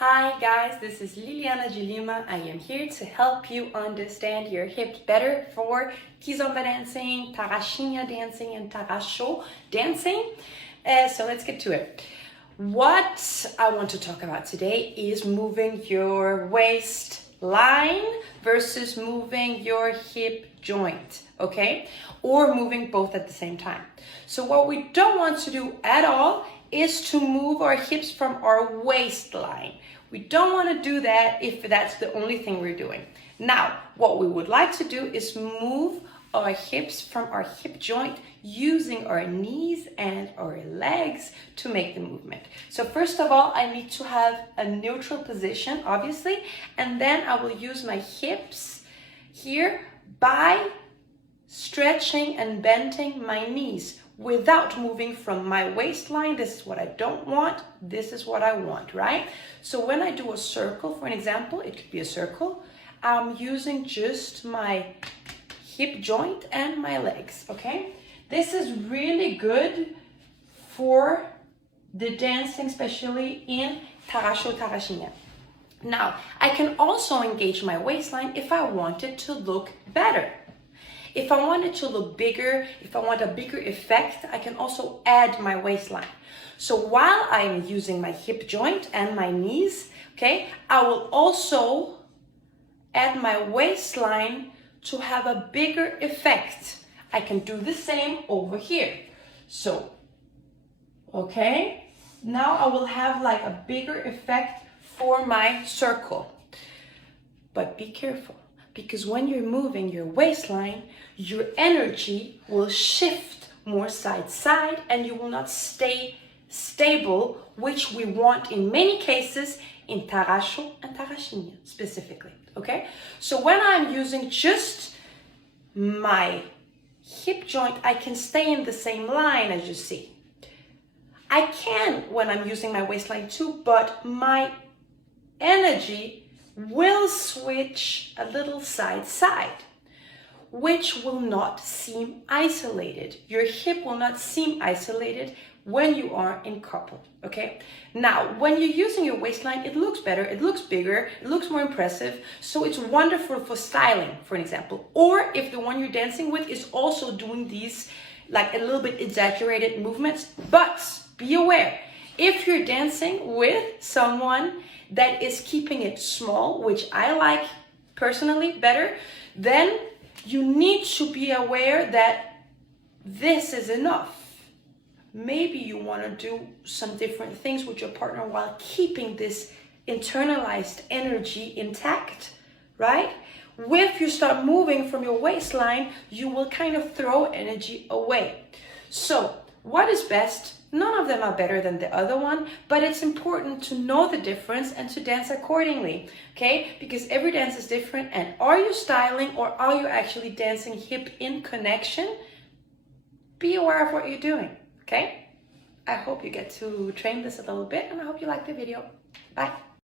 Hi guys, this is Liliana de Lima. I am here to help you understand your hips better for kizomba dancing, tarraxinha dancing, and tarraxo dancing. So let's get to it. What I want to talk about today is moving your waistline versus moving your hip joint, okay? Or moving both at the same time. So what we don't want to do at all is to move our hips from our waistline. We don't want to do that if that's the only thing we're doing. Now, what we would like to do is move our hips from our hip joint using our knees and our legs to make the movement. So first of all, I need to have a neutral position, obviously, and then I will use my hips here by stretching and bending my knees without moving from my waistline. This is what I don't want. This is what I want, right? So when I do a circle, for an example, it could be a circle. I'm using just my hip joint and my legs, okay? This is really good for the dancing, especially in tarraxo, tarraxinha. Now, I can also engage my waistline if I want it to look better. If I want it to look bigger, if I want a bigger effect, I can also add my waistline. So while I'm using my hip joint and my knees, okay, I will also add my waistline to have a bigger effect. I can do the same over here. So, okay, now I will have like a bigger effect for my circle. But be careful, because when you're moving your waistline, your energy will shift more side to side and you will not stay stable, which we want in many cases in tarraxo and tarraxinha specifically, okay? So when I'm using just my hip joint, I can stay in the same line as you see. I can when I'm using my waistline too, but my energy will switch a little side to side, which will not seem isolated. Your hip will not seem isolated when you are in couple, okay? Now, when you're using your waistline, it looks better, it looks bigger, it looks more impressive, so it's wonderful for styling, for an example. Or if the one you're dancing with is also doing these like a little bit exaggerated movements. But be aware, if you're dancing with someone that is keeping it small, which I like personally better, then you need to be aware that this is enough. Maybe you want to do some different things with your partner while keeping this internalized energy intact, right? If you start moving from your waistline, you will kind of throw energy away. So what is best? None of them are better than the other one, but it's important to know the difference and to dance accordingly, okay? Because every dance is different, and are you styling or are you actually dancing hip in connection? Be aware of what you're doing, okay? I hope you get to train this a little bit, and I hope you like the video. Bye.